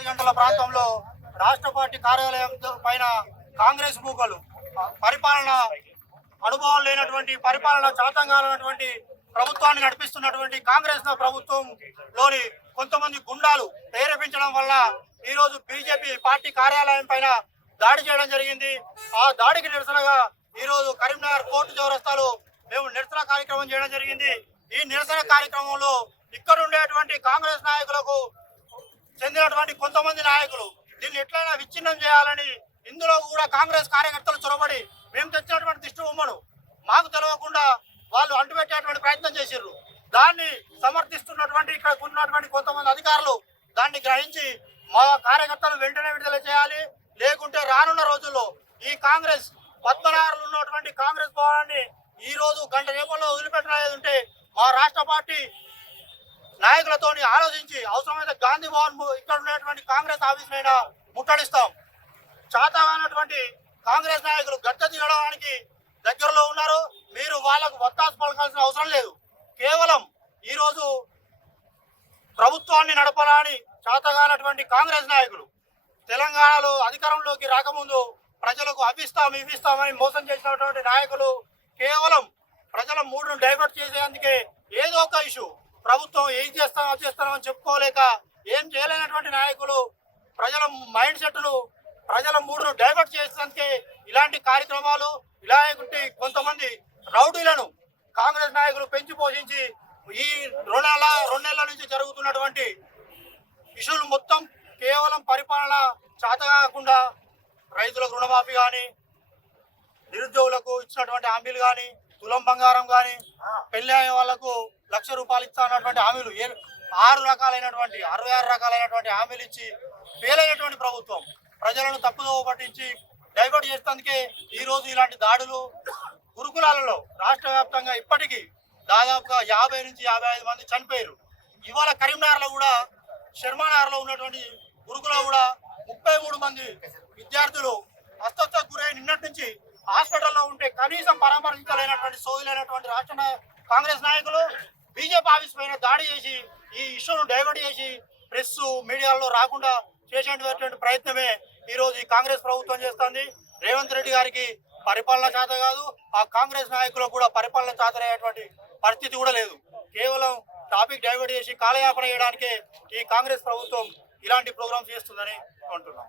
10 గంటల ప్రాంతంలో రాష్ట్ర పార్టీ కార్యాలయం పైన కాంగ్రెస్ మూకలు పరిపాలన అనుభవం లేనటువంటి పరిపాలన చాతంగానటువంటి ప్రభుత్వాన్ని నడిపిస్తున్నటువంటి కాంగ్రెస్ ప్రభుత్వంలోని కొంతమంది గుండాలు ప్రేరేపించడం వల్ల ఈ రోజు బీజేపీ పార్టీ కార్యాలయం పైన దాడి చేయడం జరిగింది. ఆ దాడికి నిరసనగా ఈ రోజు కరీంనగర్ కోర్టు చౌరస్తాలో మేము నిరసన కార్యక్రమం చేయడం జరిగింది. ఈ నిరసన కార్యక్రమంలో ఇక్కడ ఉండేటువంటి కాంగ్రెస్ నాయకులకు చెందినటువంటి కొంతమంది నాయకులు దీన్ని ఎట్లయినా విచ్ఛిన్నం చేయాలని ఇందులో కూడా కాంగ్రెస్ కార్యకర్తలు చొరబడి మేము తెచ్చినటువంటి దిష్టి బొమ్మను మాకు తెలియకుండా వాళ్ళు అంటుపెట్టేటువంటి ప్రయత్నం చేశారు. దాన్ని సమర్థిస్తున్నటువంటి ఇక్కడ ఉన్నటువంటి కొంతమంది అధికారులు దాన్ని గ్రహించి మా కార్యకర్తలు వెంటనే విడుదల చేయాలి, లేకుంటే రానున్న రోజుల్లో ఈ కాంగ్రెస్ పద్మనాభంలో ఉన్నటువంటి కాంగ్రెస్ భవనాన్ని ఈ రోజు గంట రేపల్లో వదిలిపెట్టలేదు ఉంటే మా రాష్ట్ర పార్టీ నాయకులతోని ఆలోచించి అవసరమైతే గాంధీ భవన్ ఇక్కడ ఉన్నటువంటి కాంగ్రెస్ ఆఫీస్ పైన ముట్టడిస్తాం. చాతగానటువంటి కాంగ్రెస్ నాయకులు గడ్డ దిగడానికి దగ్గరలో ఉన్నారు. మీరు వాళ్ళకు వత్తాసు పలకాల్సిన అవసరం లేదు. కేవలం ఈరోజు ప్రభుత్వాన్ని నడపాలని చాతగానటువంటి కాంగ్రెస్ నాయకులు తెలంగాణలో అధికారంలోకి రాకముందు ప్రజలకు ఇవిస్తామని మోసం చేసినటువంటి నాయకులు కేవలం ప్రజల మూడును డైవర్ట్ చేసేందుకే ఏదో ఒక ఇష్యూ ప్రభుత్వం ఏం చేస్తామని చెప్పుకోలేక ఏం చేయలేనటువంటి నాయకులు ప్రజల మైండ్ సెట్ను ప్రజల మూడును డైవర్ట్ చేసేందుకే ఇలాంటి కార్యక్రమాలు ఇలాంటి కొంతమంది రౌడీలను కాంగ్రెస్ నాయకులు పెంచి పోషించి ఈ 2 నెలల నుంచి జరుగుతున్నటువంటి ఇష్యూలు మొత్తం కేవలం పరిపాలన చేతకాకుండా రైతులకు రుణమాఫీ కానీ, నిరుద్యోగులకు ఇచ్చినటువంటి హామీలు కానీ, తులం బంగారం కానీ, పెళ్లి అయ్యే వాళ్లకు ₹1,00,000 ఇస్తా అన్నటువంటి హామీలు 66 రకాలైనటువంటి హామీలు ఇచ్చి ఫెయిలైనటువంటి ప్రభుత్వం ప్రజలను తప్పుదో పట్టించి డైవర్ట్ చేసేందుకే ఈ రోజు ఇలాంటి దాడులు గురుకులాలలో రాష్ట్ర వ్యాప్తంగా ఇప్పటికీ దాదాపుగా 50 నుంచి 55 మంది చనిపోయారు. ఇవాళ కరీంనగర్లో కూడా శర్మానగర్లో ఉన్నటువంటి గురుకులో కూడా 33 మంది విద్యార్థులు అస్వస్థకు గురై నిన్నటి నుంచి హాస్పిటల్లో ఉంటే కనీసం పరామర్శించలేనటువంటి సోయులైనటువంటి రాష్ట్ర కాంగ్రెస్ నాయకులు బీజేపీ ఆఫీస్ పైన దాడి చేసి ఈ ఇష్యూను డైవర్ట్ చేసి ప్రెస్ మీడియాలో రాకుండా చేసేటువంటి ప్రయత్నమే ఈ రోజు ఈ కాంగ్రెస్ ప్రభుత్వం చేస్తుంది. రేవంత్ రెడ్డి గారికి పరిపాలన చేత కాదు, ఆ కాంగ్రెస్ నాయకులకు కూడా పరిపాలన చేతనయ్యేటువంటి పరిస్థితి కూడా లేదు. కేవలం టాపిక్ డైవర్ట్ చేసి కాలయాపన చేయడానికే ఈ కాంగ్రెస్ ప్రభుత్వం ఇలాంటి ప్రోగ్రామ్స్ చేస్తుందని అంటున్నాం.